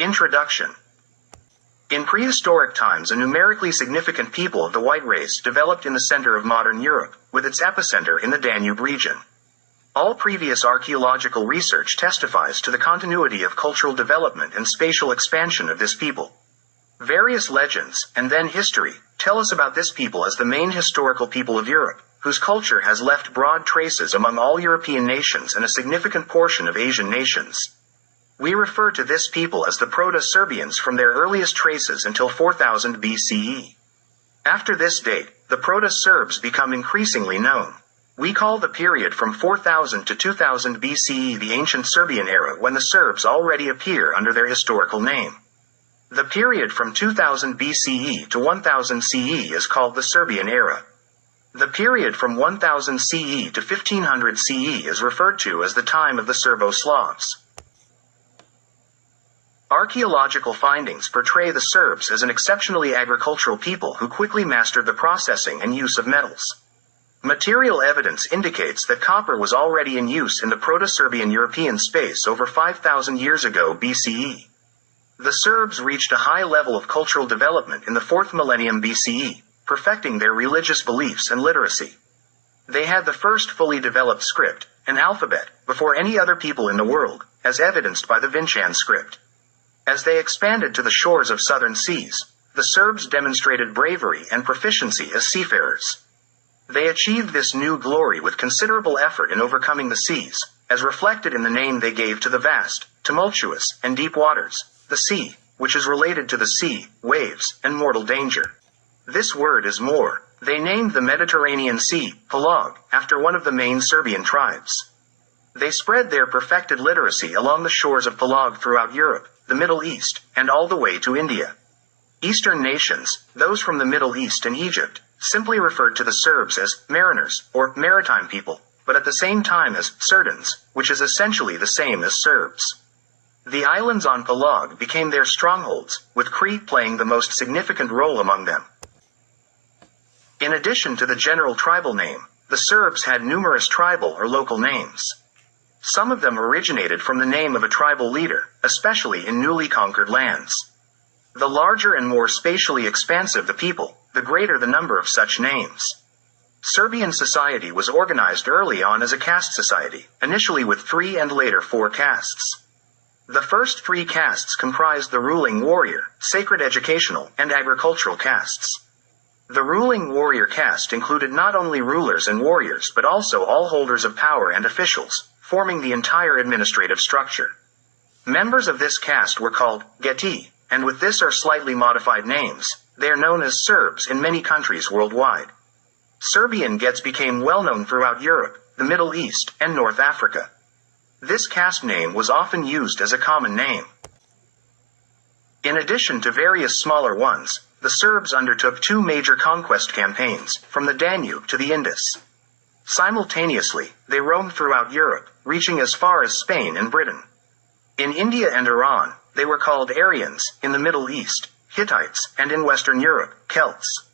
Introduction. In prehistoric times, a numerically significant people of the white race developed in the center of modern Europe, with its epicenter in the Danube region. All previous archaeological research testifies to the continuity of cultural development and spatial expansion of this people. Various legends, and then history, tell us about this people as the main historical people of Europe, whose culture has left broad traces among all European nations and a significant portion of Asian nations. We refer to this people as the Proto-Serbians from their earliest traces until 4000 BCE. After this date, the Proto-Serbs become increasingly known. We call the period from 4000 to 2000 BCE the ancient Serbian era, when the Serbs already appear under their historical name. The period from 2000 BCE to 1000 CE is called the Serbian era. The period from 1000 CE to 1500 CE is referred to as the time of the Serbo-Slavs. Archaeological findings portray the Serbs as an exceptionally agricultural people who quickly mastered the processing and use of metals. Material evidence indicates that copper was already in use in the Proto-Serbian European space over 5,000 years ago BCE. The Serbs reached a high level of cultural development in the 4th millennium BCE, perfecting their religious beliefs and literacy. They had the first fully developed script, an alphabet, before any other people in the world, as evidenced by the Vincian script. As they expanded to the shores of southern seas, the Serbs demonstrated bravery and proficiency as seafarers. They achieved this new glory with considerable effort in overcoming the seas, as reflected in the name they gave to the vast, tumultuous, and deep waters, the sea, which is related to the sea, waves, and mortal danger. This word is more. They named the Mediterranean Sea, Pelag, after one of the main Serbian tribes. They spread their perfected literacy along the shores of Pelag throughout Europe, the Middle East, and all the way to India. Eastern nations, those from the Middle East and Egypt, simply referred to the Serbs as mariners, or maritime people, but at the same time as Serdans, which is essentially the same as Serbs. The islands on Pelag became their strongholds, with Crete playing the most significant role among them. In addition to the general tribal name, the Serbs had numerous tribal or local names. Some of them originated from the name of a tribal leader, especially in newly conquered lands. The larger and more spatially expansive the people, the greater the number of such names. Serbian society was organized early on as a caste society, initially with 3 and later 4 castes. The first 3 castes comprised the ruling warrior, sacred educational, and agricultural castes. The ruling warrior caste included not only rulers and warriors but also all holders of power and officials, forming the entire administrative structure. Members of this caste were called Geti, and with this or slightly modified names, they are known as Serbs in many countries worldwide. Serbian Gets became well known throughout Europe, the Middle East, and North Africa. This caste name was often used as a common name. In addition to various smaller ones, the Serbs undertook 2 major conquest campaigns, from the Danube to the Indus. Simultaneously, they roamed throughout Europe, reaching as far as Spain and Britain. In India and Iran, they were called Aryans, in the Middle East, Hittites, and in Western Europe, Celts.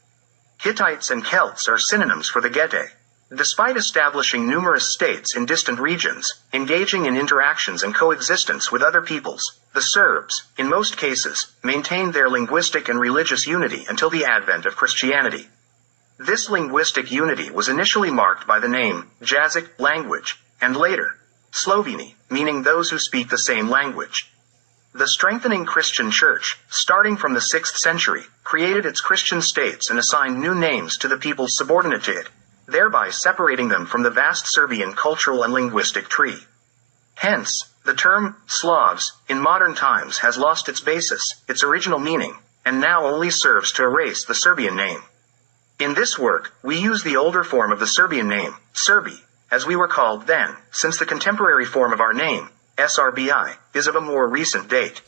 Hittites and Celts are synonyms for the Getae. Despite establishing numerous states in distant regions, engaging in interactions and coexistence with other peoples, the Serbs, in most cases, maintained their linguistic and religious unity until the advent of Christianity. This linguistic unity was initially marked by the name, Jazyk, language, and later, Sloveni, meaning those who speak the same language. The strengthening Christian Church, starting from the 6th century, created its Christian states and assigned new names to the peoples subordinate to it, thereby separating them from the vast Serbian cultural and linguistic tree. Hence, the term, Slavs, in modern times has lost its basis, its original meaning, and now only serves to erase the Serbian name. In this work, we use the older form of the Serbian name, Serbi, as we were called then, since the contemporary form of our name, Srbi, is of a more recent date.